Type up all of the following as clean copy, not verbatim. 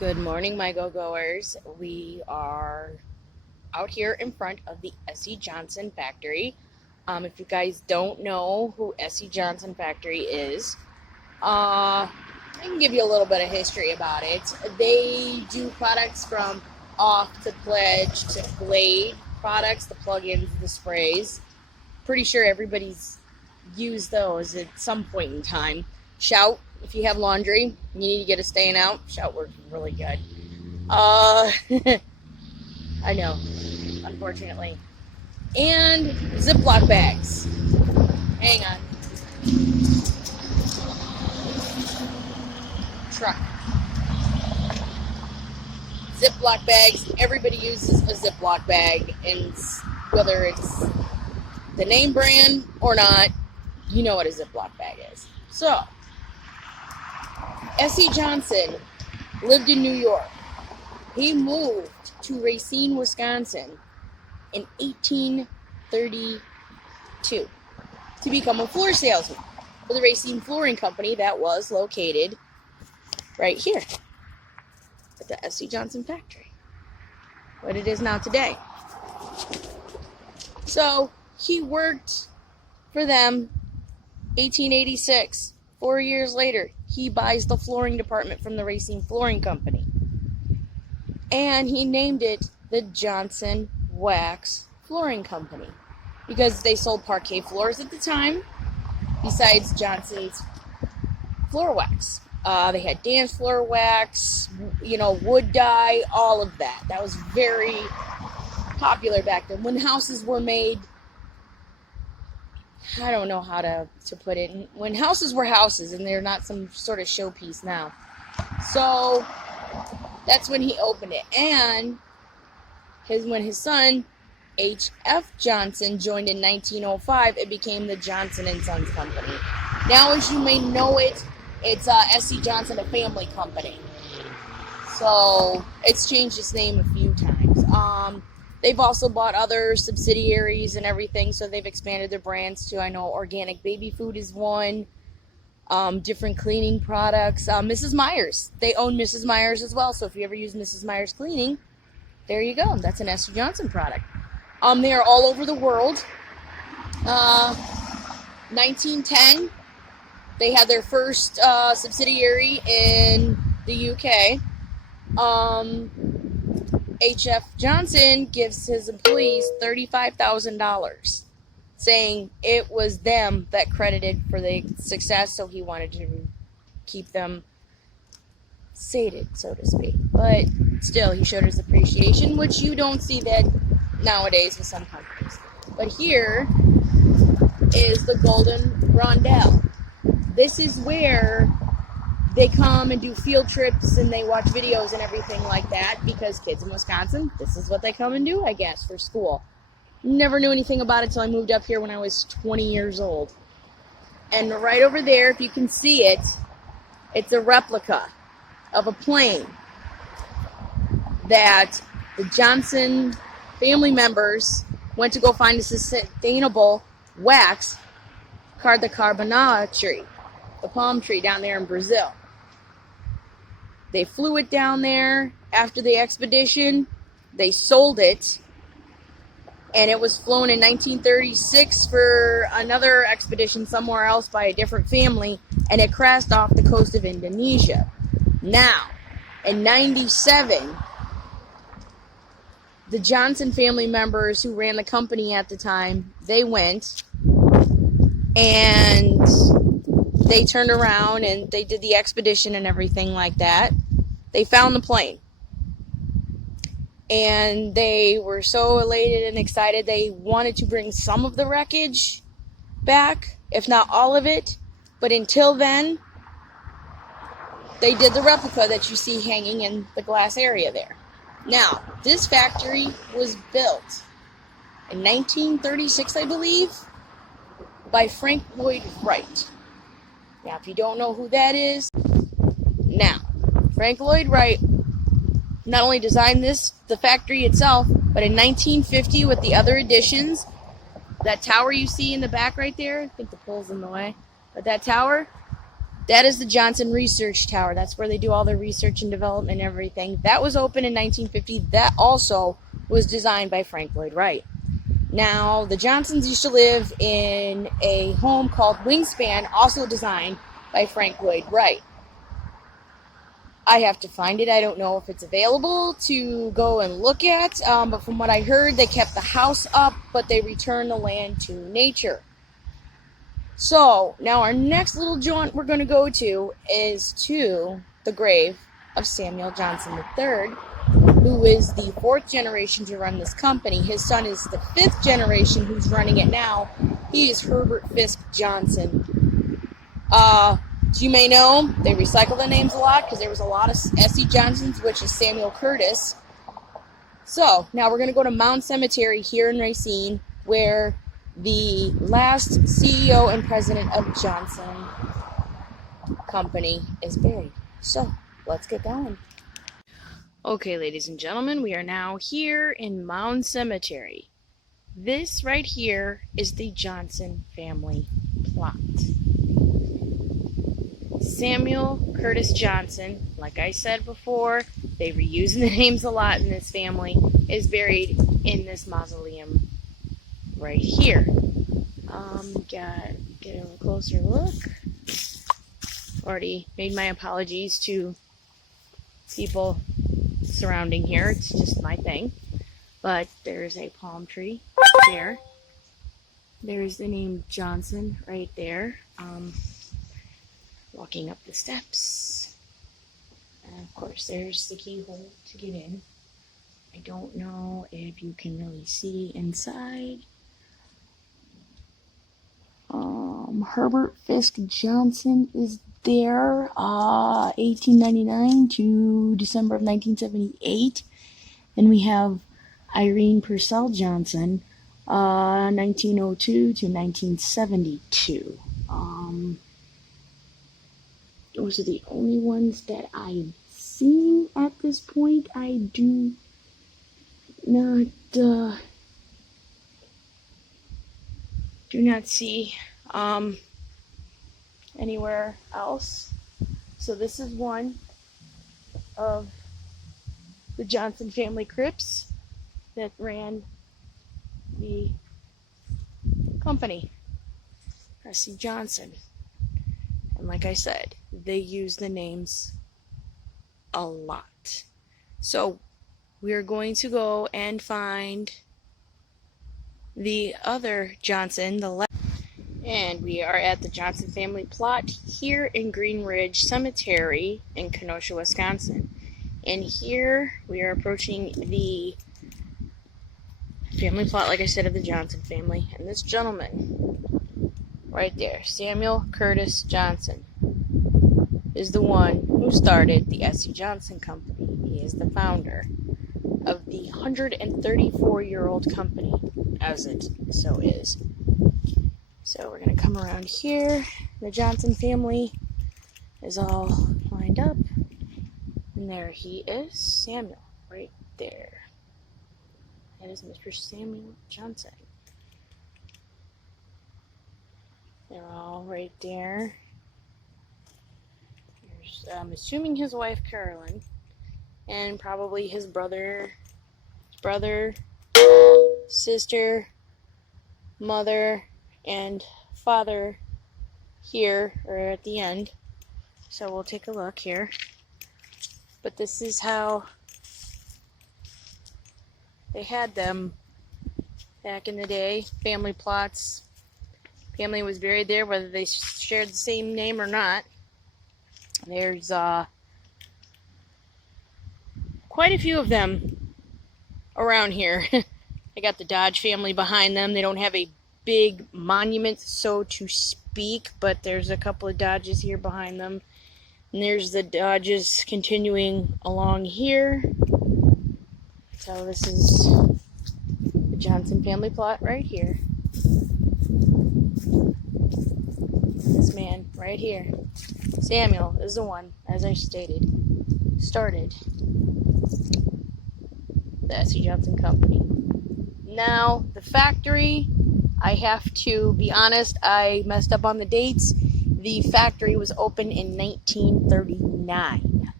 Good morning, my go-goers. We are out here in front of the S.C.Johnson factory. If you guys don't know who S.C.Johnson factory is, I can give you a little bit of history about it. They do products from off to pledge to blade products, the plug-ins, the sprays. Pretty sure everybody's used those at some point in time. Shout, if you have laundry, you need to get a stain out. Shout works really good. I know, unfortunately. And Ziploc bags. Hang on. Truck. Ziploc bags. Everybody uses a Ziploc bag, and whether it's the name brand or not, you know what a Ziploc bag is. So, S.C.Johnson lived in New York. He moved to Racine, Wisconsin in 1832 to become a floor salesman for the Racine Flooring Company that was located right here at the S.C.Johnson factory, what it is now today. So he worked for them 1886. 4 years later, he buys the flooring department from the Racine Flooring Company. And he named it the Johnson Wax Flooring Company because they sold parquet floors at the time, besides Johnson's floor wax. They had dance floor wax, wood dye, all of that. That was very popular back then. When houses were made, I don't know how to put it. When houses were houses and they're not some sort of showpiece now. So that's when he opened it. And when his son, H.F. Johnson, joined in 1905, it became the Johnson and Sons Company. Now, as you may know it, it's S.C. Johnson, a family company. So it's changed its name a few times. They've also bought other subsidiaries and everything, so they've expanded their brands too. I know organic baby food is one, different cleaning products. Mrs. Meyer's, they own Mrs. Meyer's as well, so if you ever use Mrs. Meyer's cleaning, there you go. That's an S.C. Johnson product. They are all over the world. 1910, they had their first subsidiary in the UK. H.F. Johnson gives his employees $35,000, saying it was them that credited for the success, so he wanted to keep them sated, so to speak. But still, he showed his appreciation, which you don't see that nowadays with some companies. But here is the Golden Rondelle. This is where they come and do field trips and they watch videos and everything like that, because kids in Wisconsin, this is what they come and do, I guess, for school. Never knew anything about it until I moved up here when I was 20 years old. And right over there, if you can see it, it's a replica of a plane that the Johnson family members went to go find a sustainable wax called the carbonara tree, the palm tree down there in Brazil. They flew it down there after the expedition. They sold it. And it was flown in 1936 for another expedition somewhere else by a different family. And it crashed off the coast of Indonesia. Now, in 97, the Johnson family members who ran the company at the time, they went and they turned around and they did the expedition and everything like that. They found the plane. And they were so elated and excited. They wanted to bring some of the wreckage back, if not all of it. But until then, they did the replica that you see hanging in the glass area there. Now, this factory was built in 1936, I believe, by Frank Lloyd Wright. Now, if you don't know who that is, now, Frank Lloyd Wright not only designed the factory itself, but in 1950 with the other additions, that tower you see in the back right there, I think the pole's in the way, but that tower, That is the Johnson Research Tower. That's where they do all their research and development and everything. That was opened in 1950. That also was designed by Frank Lloyd Wright. Now, the Johnsons used to live in a home called Wingspan, also designed by Frank Lloyd Wright. I have to find it. I don't know if it's available to go and look at, but from what I heard, they kept the house up, but they returned the land to nature. So, now our next little jaunt we're going to go to is to the grave of Samuel Johnson III, who is the 4th generation to run this company. His son is the 5th generation who's running it now. He is Herbert Fisk Johnson. As you may know, they recycle the names a lot because there was a lot of S.C. Johnsons, which is Samuel Curtis. So, now we're going to go to Mound Cemetery here in Racine, where the last CEO and president of Johnson Company is buried. So, let's get going. Okay, ladies and gentlemen, we are now here in Mound Cemetery. This right here is the Johnson family plot. Samuel Curtis Johnson, like I said before, they reuse the names a lot in this family, is buried in this mausoleum right here. Get a closer look. Already made my apologies to people surrounding here. It's just my thing. But there's a palm tree there. There's the name Johnson right there. Walking up the steps. And of course there's the keyhole to get in. I don't know if you can really see inside. Herbert Fisk Johnson is there, 1899 to December of 1978. Then we have Irene Purcell Johnson, 1902 to 1972. Those are the only ones that I've seen at this point. I do not see anywhere else. So this is one of the Johnson family crypts that ran the company, S.C.Johnson. And like I said, they use the names a lot. So we're going to go and find the other Johnson, and we are at the Johnson family plot here in Green Ridge Cemetery in Kenosha, Wisconsin. And here we are approaching the family plot, like I said, of the Johnson family. And this gentleman right there, Samuel Curtis Johnson, is the one who started the S.C. Johnson Company. He is the founder of the 134-year-old company, as it so is. So we're going to come around here. The Johnson family is all lined up. And there he is, Samuel, right there. That is Mr. Samuel Johnson. They're all right there. There's, I'm assuming his wife, Carolyn, and probably his brother, sister, mother, and father here, or at the end. So we'll take a look here. But this is how they had them back in the day. Family plots. Family was buried there, whether they shared the same name or not. There's quite a few of them around here. They got the Dodge family behind them. They don't have a big monument, so to speak, but there's a couple of Dodges here behind them. And there's the Dodges continuing along here. So this is the Johnson family plot right here. This man right here, Samuel, is the one, as I stated, started the S.C.Johnson Company. Now, the factory, I have to be honest, I messed up on the dates. the factory was opened in 1939.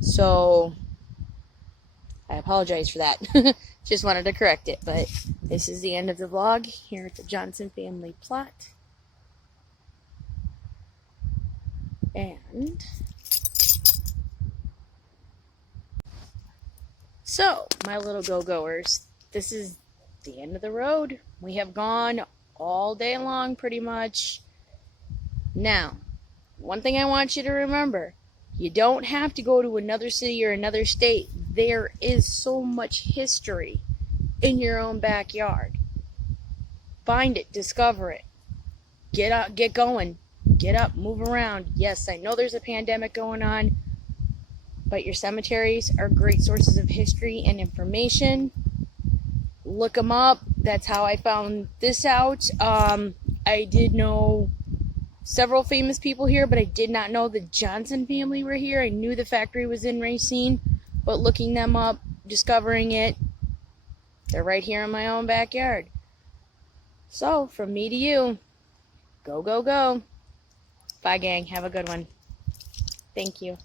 So, I apologize for that. Just wanted to correct it, but this is the end of the vlog here at the Johnson family plot. And so, my little go-goers, this is the end of the road. We have gone all day long, pretty much. Now, one thing I want you to remember, you don't have to go to another city or another state. There is so much history in your own backyard. Find it, discover it. Get up, get going. Get up, move around. Yes, I know there's a pandemic going on, but your cemeteries are great sources of history and information. Look them up. That's how I found this out. I did know several famous people here, but I did not know the Johnson family were here. I knew the factory was in Racine, but looking them up, discovering it, they're right here in my own backyard. So, from me to you, go, go, go. Bye, gang. Have a good one. Thank you.